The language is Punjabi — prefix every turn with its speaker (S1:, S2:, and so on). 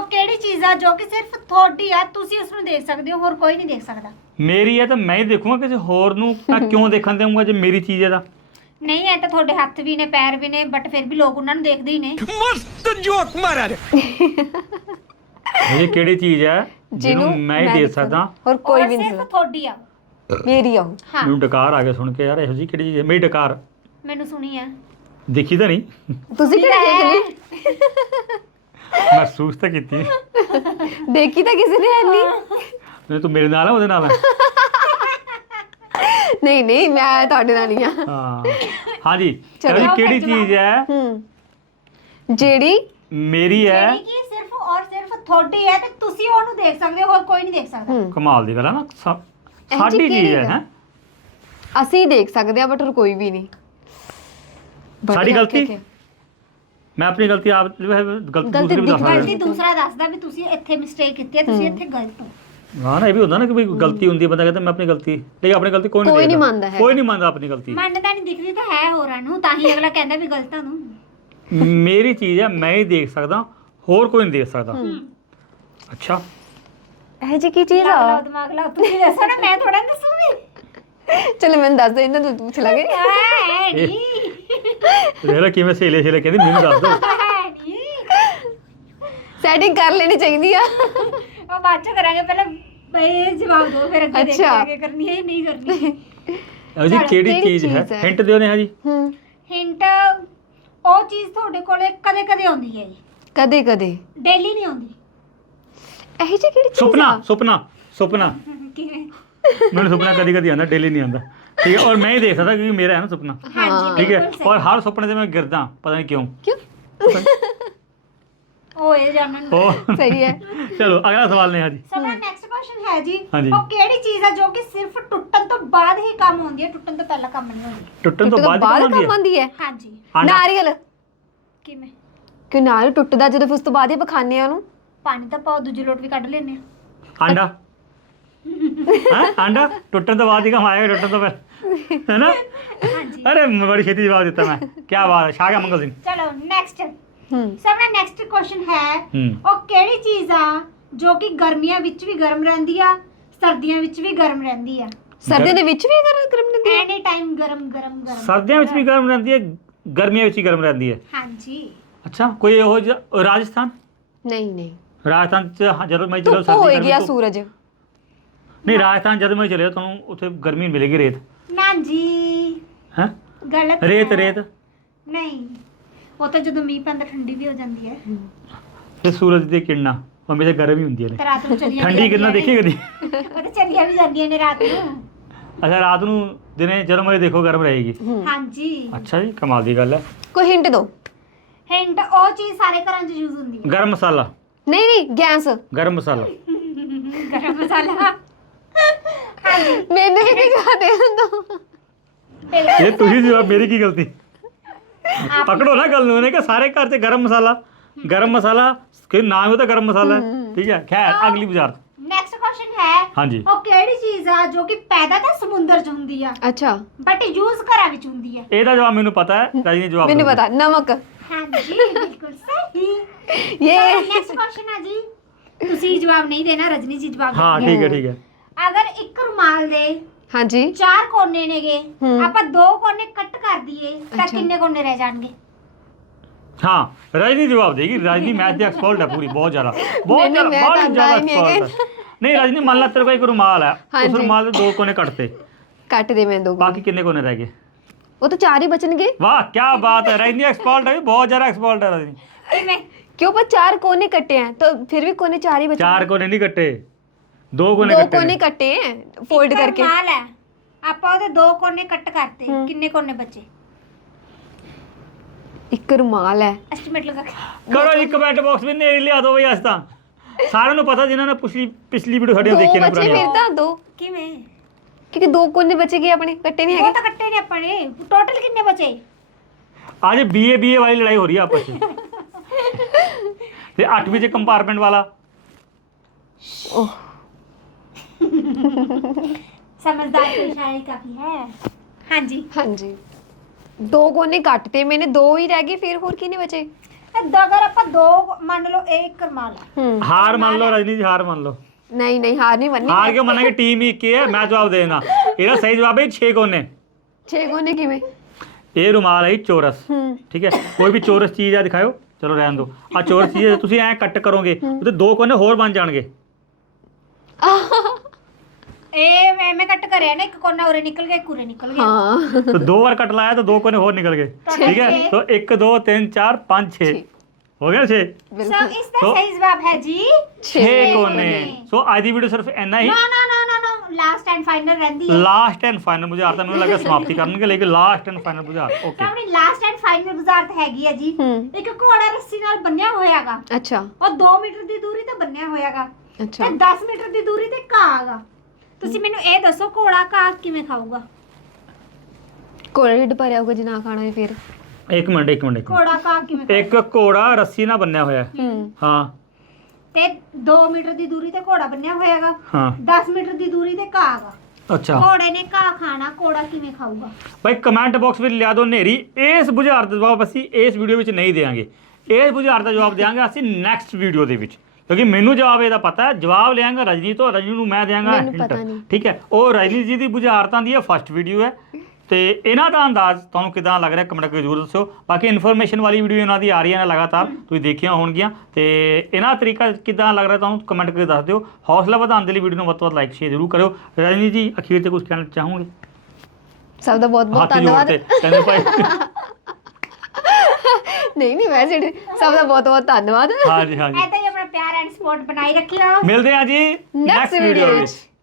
S1: ਕਿਹੜੀ ਚੀਜ਼ ਆ ਜੋ ਕਿ ਸਿਰਫ ਤੁਹਾਡੀ ਆ, ਤੁਸੀਂ ਉਸ ਨੂੰ ਦੇਖ ਸਕਦੇ ਹੋ, ਹੋਰ ਕੋਈ ਨਹੀਂ ਦੇਖ ਸਕਦਾ।
S2: ਮੇਰੀ ਹੈ ਤਾਂ ਮੈਂ ਹੀ ਦੇਖੂੰਗਾ, ਕਿਸੇ ਹੋਰ ਨੂੰ ਤਾਂ ਕਿਉਂ ਦੇਖਣ ਦੇਵਾਂਗਾ ਜੇ ਮੇਰੀ ਚੀਜ਼ ਹੈ ਤਾਂ।
S1: ਨਹੀਂ ਐ ਤਾਂ ਤੁਹਾਡੇ ਹੱਥ ਵੀ ਨੇ, ਪੈਰ ਵੀ ਨੇ, ਬਟ ਫਿਰ ਵੀ ਲੋਕ ਉਹਨਾਂ ਨੂੰ ਦੇਖਦੇ ਹੀ ਨੇ।
S3: मस्त जोक मारा रे।
S2: ਇਹ ਕਿਹੜੀ ਚੀਜ਼ ਹੈ ਜਿਹਨੂੰ ਮੈਂ ਹੀ ਦੇਖ ਸਕਦਾ,
S4: ਹੋਰ ਕੋਈ
S1: ਔਰ
S4: ਵੀ ਨਹੀਂ
S1: ਸਿਰਫ ਤੁਹਾਡੀ ਆ।
S4: ਮੇਰੀ ਆ ਉਹ।
S1: ਹਾਂ
S2: ਮੈਨੂੰ ਡਕਾਰ ਆ ਗਿਆ ਸੁਣ ਕੇ ਯਾਰ, ਇਹੋ ਜਿਹੀ ਕਿਹੜੀ ਚੀਜ਼ ਹੈ ਮੇਰੀ ਡਕਾਰ?
S1: ਮੈਨੂੰ ਸੁਣੀ ਆ।
S2: ਦੇਖੀ ਤਾਂ ਨਹੀਂ,
S4: ਤੁਸੀਂ ਕਿਹੜੇ ਦੇਖ ਲਈ?
S2: ਮਹਿਸੂਸ ਤਾਂ ਕੀਤੀ।
S4: ਦੇਖੀ ਤਾਂ ਕਿਸੇ ਨੇ ਨਹੀਂ।
S2: ਨਹੀਂ ਤੂੰ ਮੇਰੇ ਨਾਲ ਆ ਉਹਦੇ ਨਾਲ ਆ?
S4: ਨਹੀਂ ਨਹੀਂ, ਮੈਂ ਤੁਹਾਡੇ ਨਾਲ ਹੀ ਆ।
S2: ਹਾਂ ਹਾਂਜੀ
S4: ਚਲੋ।
S2: ਚਲੋ ਜੀ, ਕਿਹੜੀ ਚੀਜ਼ ਹੈ
S4: ਜਿਹੜੀ
S2: ਮੇਰੀ ਹੈ?
S1: ਜਿਹੜੀ ਕਿ ਸਿਰਫ ਔਰ ਸਿਰਫ ਤੁਹਾਡੀ ਹੈ ਤੇ ਤੁਸੀਂ ਉਹਨੂੰ ਦੇਖ ਸਕਦੇ ਹੋ, ਹੋਰ ਕੋਈ ਨਹੀਂ ਦੇਖ ਸਕਦਾ।
S2: ਕਮਾਲ ਦੀ ਗੱਲ ਹੈ ਨਾ,
S4: ਇਹੋ
S2: ਸਾਡੀ
S4: ਜਿਹੀ
S2: ਚੀਜ਼ ਹੈ
S4: ਕਿਹੜੀ
S2: ਹੈਂ?
S4: ਅਸੀਂ ਦੇਖ ਸਕਦੇ ਆ ਬਟ ਹੋਰ ਕੋਈ ਵੀ ਨਹੀਂ।
S2: ਸਾਡੀ
S4: ਬੜੇ
S2: ਗਲਤੀ?
S4: ਔਖੇ।
S2: ਮੈਂ ਆਪਣੀ ਗਲਤੀ ਆਪ ਗਲਤੀ
S4: ਗਲਤੀ
S2: ਦੂਸਰੀ ਵੀ ਦੱਸ
S1: ਗਲਤੀ
S2: ਸਕਦਾ।
S1: ਦੂਸਰਾ ਦੱਸਦਾ ਵੀ ਤੁਸੀਂ ਇੱਥੇ ਮਿਸਟੇਕ ਕੀਤੀ ਹੈ, ਤੁਸੀਂ ਇੱਥੇ ਗਲਤ ਹੋ।
S2: ਹਾਂ ਨਾ, ਇਹ ਵੀ ਹੁੰਦਾ ਨਾ ਕਿ ਵੀ ਗਲਤੀ ਹੁੰਦੀ ਹੈ, ਬੰਦਾ ਕਹਿੰਦਾ ਮੈਂ ਆਪਣੀ ਗਲਤੀ, ਲੇਕਿਨ ਆਪਣੀ ਗਲਤੀ ਕੋਈ ਨਹੀਂ
S4: ਨਹੀਂ ਮੰਨਦਾ ਹੈ।
S2: ਕੋਈ ਨਹੀਂ ਮੰਨਦਾ ਆਪਣੀ ਗਲਤੀ।
S1: ਮੰਨਦਾ ਨਹੀਂ, ਦਿਖਦੀ ਤਾਂ ਹੈ ਹੋਰਾਂ ਨੂੰ, ਤਾਂ ਹੀ ਅਗਲਾ ਕਹਿੰਦਾ ਵੀ ਗਲਤ ਆ ਤੂੰ।
S2: ਮੇਰੀ ਚੀਜ਼ ਹੈ, ਮੈਂ ਹੀ ਦੇਖ ਸਕਦਾ, ਹੋਰ ਕੋਈ ਨਹੀਂ ਦੇਖ ਸਕਦਾ। ਅੱਛਾ
S4: ਇਹ ਜੀ ਕੀ ਚੀਜ਼
S1: ਲਾਓ
S4: ਆ?
S1: ਦਿਮਾਗ ਲਾਓ, ਤੁਸੀਂ ਦੱਸੋ ਨਾ, ਮੈਂ ਥੋੜਾ ਦੱਸੂਗੀ।
S4: ਚਲੋ ਮੈਨੂੰ ਦੱਸ ਦੇ, ਇਹਨਾਂ ਨੂੰ ਪੁੱਛ ਲਾਂਗੇ।
S1: ਹੈ ਨਹੀਂ,
S2: ਦੇਖ ਲੈ ਕਿਵੇਂ ਸਹੇਲੇ ਕਹਿੰਦੀ ਮੈਨੂੰ ਦੱਸ ਦੋ।
S1: ਹੈ ਨਹੀਂ,
S4: ਸੈਟਿੰਗ ਕਰ ਲੈਣੀ ਚਾਹੀਦੀ ਆ।
S1: ਉਹ ਬਾਅਦ ਚ ਕਰਾਂਗੇ, ਪਹਿਲਾਂ ਬਈ ਜਵਾਬ ਦਿਓ, ਫਿਰ ਅੱਗੇ ਦੇਖਦੇ
S4: ਅੱਛਾ।
S1: ਆਗੇ ਕਰਨੀ ਹੈ ਨਹੀਂ ਕਰਨੀ।
S2: ਇਹੋ ਜੀ ਕਿਹੜੀ ਚੀਜ਼ ਹੈ? ਹਿੰਟ ਦਿਓ ਨੇ ਜੀ।
S1: ਹਿੰਟ ਉਹ ਚੀਜ਼ ਤੁਹਾਡੇ ਕੋਲੇ ਕਦੇ ਕਦੇ ਆਉਂਦੀ ਹੈ ਜੀ,
S4: ਕਦੇ ਕਦੇ,
S1: ਡੇਲੀ ਨਹੀਂ ਆਉਂਦੀ।
S4: ਇਹ ਜੀ ਕਿਹੜੀ ਚੀਜ਼
S2: ਸੁਪਨਾ
S4: ਆ?
S2: ਸੁਪਨਾ ਸੁਪਨਾ
S1: ਕਿਵੇਂ?
S2: ਮੈਨੂੰ ਸੁਪਨਾ ਕਦੀ ਕਦੀ ਆਉਂਦਾ, ਡੇਲੀ ਨਹੀਂ ਆਉਂਦਾ। ਠੀਕ ਹੈ, ਔਰ ਮੈਂ ਹੀ ਦੇਖ ਸਕਦਾ ਕਿਉਂਕਿ ਮੇਰਾ ਹੈ ਨਾ ਸੁਪਨਾ।
S1: ਹਾਂਜੀ
S2: ਠੀਕ ਹੈ,
S1: ਬਿਲਕੁਲ ਸਹੀ।
S2: ਔਰ ਹਰ ਸੁਪਨੇ 'ਤੇ ਮੈਂ ਗਿਰਦਾ, ਪਤਾ ਨਹੀਂ ਕਿਉਂ।
S4: ਕਿਉਂ?
S1: ਉਹ ਇਹ ਜਾਣਨ।
S2: ਉਹ
S4: ਸਹੀ ਹੈ।
S2: ਚਲੋ ਅਗਲਾ ਸਵਾਲ ਨੇ ਜੀ।
S1: ਸਾਡਾ ਨੈਕਸਟ ਕੁਐਸਚਨ ਹੈ ਜੀ,
S2: ਹਾਂਜੀ।
S1: ਉਹ ਕਿਹੜੀ ਚੀਜ਼ ਹੈ ਜੋ ਕਿ ਸਿਰਫ ਟੁੱਟਣ ਤੋਂ ਬਾਅਦ ਹੀ ਕੰਮ ਆਉਂਦੀ ਹੈ, ਟੁੱਟਣ ਤੋਂ ਪਹਿਲਾਂ ਕੰਮ ਨਹੀਂ ਆਉਂਦੀ?
S2: ਟੁੱਟਣ ਤੋਂ ਬਾਅਦ
S4: ਬਾਅਦ
S2: ਕੰਮ
S4: ਕੰਮ ਆਉਂਦੀ ਹੈ?
S1: ਹਾਂਜੀ।
S2: ਆਂਡਾ।
S4: ਨਾਰੀਅਲ।
S1: ਕਿਵੇਂ?
S4: ਕਿ ਨਾਰੀਅਲ ਟੁੱਟਦਾ ਜਦੋਂ, ਫਿਰ ਉਸ ਤੋਂ ਬਾਅਦ ਹੀ ਪਖਾਨੇ ਆ ਉਹਨੂੰ।
S1: ਪਾਣੀ ਤਾਂ ਪਾਓ, ਦੂਜੀ ਲੋਟ ਵੀ ਕੱਢ ਲੈਣੇ ਆ।
S2: ਆਂਡਾ। ਹਾਂ ਆਂਡਾ ਟੁੱਟਣ ਤੋਂ ਬਾਅਦ ਹੀ ਕੰਮ ਆਏਗਾ, ਟੁੱਟਣ ਤੋਂ ਪਹਿਲਾਂ, ਹੈ ਨਾ?
S1: ਹਾਂਜੀ
S2: ਅਰੇ ਬੜੀ ਛੇਤੀ ਜਵਾਬ ਦਿੱਤਾ ਮੈਂ, ਕੀ ਬਾਤ ਹੈ, ਸ਼ਾਗਾ ਮੰਗਲ ਸਿੰਘ।
S1: ਚਲੋ ਨੈਕਸਟ, ਸਾਡਾ ਨੈਕਸਟ ਕੁਐਸਚਨ ਹੈ,
S2: ਹੂੰ।
S1: ਉਹ ਕਿਹੜੀ ਚੀਜ਼ ਆ ਜੋ ਕਿ ਗਰਮੀਆਂ ਵਿੱਚ ਵੀ ਗਰਮ ਰਹਿੰਦੀ ਆ, ਸਰਦੀਆਂ ਵਿੱਚ ਵੀ ਗਰਮ ਰਹਿੰਦੀ ਆ?
S4: ਸਰਦੀਆਂ ਦੇ ਵਿੱਚ ਵੀ ਗਰਮ ਰਹਿੰਦੀ ਹੈ?
S1: ਐਨੀ ਟਾਈਮ ਗਰਮ ਗਰਮ ਗਰਮ।
S2: ਸਰਦੀਆਂ ਵਿੱਚ ਵੀ ਗਰਮ ਰਹਿੰਦੀ ਹੈ, ਗਰਮੀਆਂ ਵਿੱਚ ਹੀ ਗਰਮ ਰਹਿੰਦੀ ਹੈ।
S1: ਹਾਂਜੀ।
S2: ਅੱਛਾ, ਕੋਈ ਇਹੋ ਜਿਹਾ ਰਾਜਸਥਾਨ?
S4: ਨਹੀਂ ਨਹੀਂ,
S2: ਰਾਜਸਥਾਨ ਚ ਜਦੋਂ ਮੈਂ ਚਲੋ
S4: ਧੁੱਪ
S2: ਸਰਦੀ
S4: ਹੋਏਗੀ ਆ
S2: ਗਰਮੀ
S4: ਸੂਰਜ।
S2: ਨਹੀਂ, ਰਾਜਸਥਾਨ ਜਦੋਂ ਮੈਂ ਚਲੇ ਤੁਹਾਨੂੰ ਉੱਥੇ ਗਰਮੀ ਮਿਲੇਗੀ, ਰੇਤ
S1: ਨਾ ਜੀ,
S2: ਹੈ,
S1: ਗਲਤ
S2: ਰੇਤ
S1: ਹੈ।
S2: ਰੇਤ
S1: ਨਹੀਂ, ਉਹ ਤਾਂ ਜਦੋਂ ਮੀਂਹ ਪੈਂਦਾ ਠੰਡੀ ਵੀ ਹੋ ਜਾਂਦੀ ਹੈ,
S2: ਤੇ ਸੂਰਜ ਦੀ ਕਿਰਨਾਂ ਹਮੇਸ਼ਾ ਗਰਮ ਹੀ ਹੁੰਦੀਆਂ ਨੇ।
S1: ਤੇ ਰਾਤ ਨੂੰ ਚਲੀਆਂ ਵੀ
S2: ਠੰਡੀ ਕਿਰਨਾਂ
S1: ਜਾਂਦੀਆਂ
S2: ਦੇਖੀ
S1: ਨੇ।
S2: ਕਦੀ?
S1: ਉਹ ਤਾਂ ਚਲੀਆਂ ਵੀ ਜਾਂਦੀਆਂ ਨੇ ਰਾਤ ਨੂੰ।
S2: ਅੱਛਾ, ਰਾਤ ਨੂੰ ਦਿਨੇ ਜਦੋਂ ਮੈਂ ਦੇਖੋ ਗਰਮ ਰਹੇਗੀ।
S1: ਹਾਂਜੀ।
S2: ਅੱਛਾ ਜੀ, ਕਮਾਲ ਦੀ ਗੱਲ ਹੈ।
S4: ਕੋਈ ਹਿੰਟ ਦਿਓ।
S1: ਹਿੰਟ ਉਹ ਚੀਜ਼ ਸਾਰੇ ਘਰਾਂ 'ਚ ਯੂਜ਼ ਹੁੰਦੀ ਹੈ।
S2: ਗਰਮ ਮਸਾਲਾ।
S4: ਨਹੀਂ ਨਹੀਂ, ਗੈਸ।
S2: ਗਰਮ ਮਸਾਲਾ।
S1: ਗਰਮ ਮਸਾਲਾ।
S4: ਮੈਨੂੰ ਵੀ ਨਹੀਂ ਜਾਦੇ ਹੁੰਦਾ।
S2: ਇਹ ਤੁਸੀਂ ਜਵਾਬ, ਮੇਰੀ ਕੀ ਗਲਤੀ? ਪਕੜੋ ਨਾ ਗੱਲ ਨੂੰ, ਨੇ ਕਿ ਸਾਰੇ ਘਰ 'ਚ ਗਰਮ ਮਸਾਲਾ ਕਿ ਨਾਮ ਉਹਦਾ ਗਰਮ ਮਸਾਲਾ ਹੈ। ਠੀਕ ਹੈ, ਖੈਰ ਅਗਲੀ ਬਾਜ਼ਾਰ।
S1: ਨੈਕਸਟ ਕੁਐਸਚਨ ਹੈ,
S2: ਹਾਂਜੀ।
S1: ਉਹ ਕਿਹੜੀ ਚੀਜ਼ ਆ ਜੋ ਕਿ ਪੈਦਾ ਤਾਂ ਸਮੁੰਦਰ 'ਚ ਹੁੰਦੀ ਆ,
S4: ਅੱਛਾ,
S1: ਬਟ ਯੂਜ਼ ਘਰਾਂ ਵਿੱਚ ਹੁੰਦੀ ਆ?
S2: ਇਹਦਾ ਜਵਾਬ ਮੈਨੂੰ ਪਤਾ ਹੈ, ਰਾਜੀ ਜਵਾਬ
S4: ਮੈਨੂੰ
S2: ਦਿਓ।
S4: ਪਤਾ, ਨਮਕ।
S1: ਹਾਂਜੀ ਬਿਲਕੁਲ ਸਹੀ।
S4: ਇਹ
S1: ਨੈਕਸਟ ਕੁਐਸਚਨ ਹੈ ਜੀ, ਤੁਸੀਂ ਜਵਾਬ ਨਹੀਂ ਦੇਣਾ, ਰਜਨੀ ਜੀ ਜਵਾਬ
S2: ਹਾਂ
S1: ਦੇਣਗੇ।
S2: ਠੀਕ ਹੈ ਠੀਕ ਹੈ।
S1: ਅਗਰ ਇੱਕ ਰੁਮਾਲ ਦੇ
S4: ਹਾਂਜੀ
S1: 4 ਕੋਨੇ ਨੇਗੇ, ਆਪਾਂ 2 ਕੋਨੇ ਕੱਟ ਕਰ ਦਈਏ ਤਾਂ
S4: ਅੱਛਾ।
S1: ਕਿੰਨੇ ਕੋਨੇ ਰਹਿ ਜਾਣਗੇ?
S2: ਹਾਂ, ਰਜਨੀ ਜਵਾਬ ਦੇਗੀ। ਰਜਨੀ ਮੈਥ ਦੀ ਐਕਸਪਰਟ ਹੈ ਪੂਰੀ, ਬਹੁਤ ਜ਼ਿਆਦਾ
S4: ਨਹੀਂ, ਮੈਂ ਤਾਂ
S2: ਬਹੁਤ ਜ਼ਿਆਦਾ
S4: ਆਉਂਦਾ ਹੀ ਨਹੀਂ ਹੈਗਾ।
S2: ਐਕਸਪਰਟ ਹੈ। ਨਹੀਂ ਰਜਨੀ, ਮੰਨ ਲਾ ਤੇਰੇ ਕੋਲ ਇੱਕ ਰੁਮਾਲ ਹੈ, ਉਸ
S4: ਹਾਂਜੀ।
S2: ਰੁਮਾਲ ਦੇ 2 ਕੋਨੇ ਕੱਟਤੇ,
S4: ਕੱਟ ਦੇ ਮੈਂ ਦੋ।
S2: ਬਾਕੀ ਕਿੰਨੇ ਕੋਨੇ ਰਹਿ ਗਏ?
S4: ਉਹ ਤਾਂ 4 ਹੀ ਬਚਣਗੇ।
S2: ਵਾਹ ਕੀ ਬਾਤ ਹੈ, ਰਜਨੀ ਐਕਸਪਰਟ ਹੈ, ਬਹੁਤ ਜ਼ਿਆਦਾ ਐਕਸਪਰਟ ਹੈ ਰਜਨੀ।
S1: ਕਿਵੇਂ?
S4: क्यों पर 4 कोने कटे हैं तो फिर भी कोने 4 ही बचे।
S2: 4 कोने नहीं कटे, 2 कोने
S4: 2
S2: कटे
S4: कोने
S2: ने।
S4: कटे हैं फोल्ड
S1: ਇੱਕ
S4: करके।
S1: ਰੁਮਾਲ ਹੈ, ਆਪਾਂ ਉਹਦੇ 2 ਕੋਨੇ ਕੱਟ ਕਰਤੇ, ਕਿੰਨੇ ਕੋਨੇ ਬਚੇ?
S4: एक रुमाल है।
S1: ਐਸਟੀਮੇਟ ਲਗਾ ਕੇ।
S2: करो जी कमेंट बॉक्स में नहीं लिया दो भाई आज तक सारे ਨੂੰ ਪਤਾ ਜਿਨ੍ਹਾਂ ਨੇ ਪਿਛਲੀ ਵੀਡੀਓ ਸਾਡੀਆਂ
S4: 2
S2: ਦੇਖੀਆਂ ਨੇ
S4: बचे
S2: ਪੁਰਾਣੀਆਂ।
S4: फिर तो 2
S1: ਕਿਵੇਂ?
S4: क्योंकि 2 कोने बचे गए अपने कटे नहीं
S1: ਉਹ
S4: है।
S1: ਤਾਂ ਕੱਟੇ ਨੇ ਆਪਾਂ ਨੇ, ਟੋਟਲ ਕਿੰਨੇ ਬਚੇ?
S2: आज बीए वाली लड़ाई हो रही है आपस में। ਤੇ 8ਵੀਂ ਚ ਕੰਪਾਰਟਮੈਂਟ ਵਾਲਾ
S1: समझदार की शायरी काफी है। हाँ जी
S4: हाँ जी 2 कोने काटते मैंने, 2 ही रह गए फिर और कितने बचे?
S1: ਏਦਾਂ ਕਰ ਆਪਾਂ ਦੋ ਮੰਨ ਲਓ ਇਹ ਇੱਕ ਰਮਾਲ ਆ।
S2: हार मान लो रजनी जी, हार मान लो।
S4: नहीं नहीं हार नहीं बननी।
S2: हार क्यों मानेंगे, टीम ही की है, मैं जवाब देना। ਇਹਦਾ ਸਹੀ ਜਵਾਬ ਹੈ 6 ਕੋਨੇ।
S4: 6 कोने की में
S2: ਇਹ ਰੁਮਾਲ ਹੈ ਜੀ ਚੌਰਸ, ਠੀਕ ਹੈ। ਕੋਈ ਵੀ ਚੌਰਸ ਚੀਜ਼ ਆ ਦਿਖਾਓ, ਚਲੋ ਰਹਿਣ ਦਿਓ। ਆ ਚੌਰਸ ਚੀਜ਼ ਹੈ, ਤੁਸੀਂ ਐ ਕੱਟ ਕਰੋਗੇ ਉਹਦੇ 2 ਕੋਨੇ ਹੋਰ ਬਣ ਜਾਣਗੇ।
S1: ਇਹ ਮੈਂ ਕੱਟ ਕਰਿਆ ਨਾ, ਇੱਕ ਕੋਨਾ ਉਰੇ ਨਿਕਲ ਗਿਆ, ਇੱਕ ਉਰੇ ਨਿਕਲ ਗਿਆ।
S4: हाँ
S2: तो 2 बार कट लाया तो 2 कोने और निकल गए, ठीक है। तो 1 2 3 4 5 6 हो गया 6।
S1: ਸੋ ਇਸ ਦਾ
S2: तो
S1: ਸਹੀ ਜਵਾਬ ਹੈ ਜੀ
S2: 6 कोने। सो आज की वीडियो सिर्फ इतना ही।
S1: ਨਾ ਨਾ ਨਾ ਨਾ ਨਾ ਲਾਸਟ ਐਂਡ ਫਾਈਨਲ ਰਹਿੰਦੀ ਹੈ।
S2: लास्ट एंड फाइनल मुझे आता, मैंने लगा समाप्ति करने लेकिन लास्ट एंड फाइनल मुझे आता। ओके,
S1: ਸਾਹਮਣੇ ਲਾਸਟ ਐਂਡ ਫਾਈਨਲ ਬੁਝਾਰਤ ਹੈਗੀ ਹੈ ਜੀ। ਇੱਕ ਘੋੜਾ ਰੱਸੀ ਨਾਲ ਬੰਨਿਆ ਹੋਇਆਗਾ,
S4: अच्छा
S1: ਉਹ 2 ਮੀਟਰ ਦੀ ਦੂਰੀ ਤੇ ਬੰਨਿਆ ਹੋਇਆਗਾ,
S4: अच्छा
S1: ਤੇ 10 ਮੀਟਰ ਦੀ ਦੂਰੀ ਤੇ ਘਾਹ ਹੈਗਾ। ਤੁਸੀਂ ਮੈਨੂੰ ਇਹ ਦੱਸੋ ਘੋੜਾ ਘਾਹ ਕਿਵੇਂ ਖਾਊਗਾ?
S4: कोड़ा ढिड भरिया होगा जी ना खाना है फिर।
S2: एक मिनट एक मिनट।
S1: ਘੋੜਾ ਘਾਹ ਕਿਵੇਂ
S2: एक घोड़ा रस्सी ना बनया होया है, हाँ
S1: ਤੇ 2 ਮੀਟਰ ਦੀ ਦੂਰੀ ਤੇ ਘੋੜਾ ਬੰਨਿਆ ਹੋਇਆਗਾ,
S2: हाँ
S1: 10 ਮੀਟਰ ਦੀ ਦੂਰੀ ਤੇ ਘਾਹ ਹੈਗਾ।
S2: अच्छा
S1: ਘੋੜੇ ਨੇ ਘਾਹ ਖਾਣਾ, ਘੋੜਾ ਕਿਵੇਂ ਖਾਊਗਾ?
S2: ਭਾਈ ਕਮੈਂਟ ਬਾਕਸ ਵਿੱਚ ਲਿਆ ਦਿਓ ਨੇਰੀ। ਇਸ ਬੁਝਾਰਤ ਦਾ ਜਵਾਬ ਅਸੀਂ ਇਸ ਵੀਡੀਓ ਵਿੱਚ ਨਹੀਂ ਦੇਵਾਂਗੇ। ਇਸ ਬੁਝਾਰਤ ਦਾ ਜਵਾਬ ਦੇਵਾਂਗੇ ਅਸੀਂ ਨੈਕਸਟ ਵੀਡੀਓ ਦੇ ਵਿੱਚ, ਕਿਉਂਕਿ ਮੈਨੂੰ ਜਵਾਬ ਇਹਦਾ ਪਤਾ ਹੈ। ਜਵਾਬ ਲਿਆਂਗਾ ਰਜਨੀ ਤੋਂ, ਰਜਨੀ ਨੂੰ ਮੈਂ ਦੇਵਾਂਗਾ
S4: ਮੈਨੂੰ
S2: hint,
S4: ਪਤਾ ਨਹੀਂ।
S2: ਠੀਕ ਹੈ। ਉਹ ਰਜਨੀ ਜੀ ਦੀ ਬੁਝਾਰਤਾਂ ਦੀ ਇਹ ਫਸਟ ਵੀਡੀਓ ਹੈ, ਤੇ ਇਹਨਾਂ ਦਾ ਅੰਦਾਜ਼ ਤੁਹਾਨੂੰ ਕਿਦਾਂ ਲੱਗ ਰਿਹਾ ਕਮੈਂਟ ਕਰਕੇ ਜ਼ਰੂਰ ਦੱਸਿਓ। ਬਾਕੀ ਇਨਫੋਰਮੇਸ਼ਨ ਵਾਲੀ ਵੀਡੀਓ ਇਹਨਾਂ ਦੀ ਆ ਰਹੀਆਂ ਨੇ ਲਗਾਤਾਰ, ਤੁਸੀਂ ਦੇਖੀਆਂ ਹੋਣਗੀਆਂ, ਤੇ ਇਹਨਾਂ ਦਾ ਤਰੀਕਾ ਕਿਦਾਂ ਲੱਗ ਰਿਹਾ ਤੁਹਾਨੂੰ ਕਮੈਂਟ ਕਰਕੇ ਦੱਸ ਦਿਓ। ਹੌਸਲਾ ਵਧਾਉਣ ਦੇ ਲਈ ਵੀਡੀਓ ਨੂੰ ਵੱਧ ਤੋਂ ਵੱਧ ਲਾਈਕ ਸ਼ੇਅਰ ਜ਼ਰੂਰ ਕਰਿਓ। ਰਜਨੀ ਜੀ ਅਖੀਰ ਤੇ ਕੁਝ ਕਹਿਣਾ ਚਾਹੋਗੇ?
S4: सब दा बहुत बहुत
S2: ਹੱਥ ਜੋੜ
S4: धन्यवाद।
S2: ਤੇ ਕਹਿੰਦੇ ਭਾਈ
S4: नहीं नहीं वैसे सब दा बहुत बहुत धन्यवाद।
S2: ਹਾਂਜੀ ਹਾਂਜੀ।
S1: ਐਦਾਂ ਹੀ ਆਪਣਾ ਪਿਆਰ ਐਂਡ ਸਪੋਰਟ ਬਣਾਈ ਰੱਖਿਓ।
S2: ਮਿਲਦੇ ਹਾਂ ਜੀ
S4: Next
S2: ਨੈਕਸਟ
S4: video
S2: ਵੀਡੀਓ
S4: ਵਿੱਚ।
S2: ਵਿੱਚ।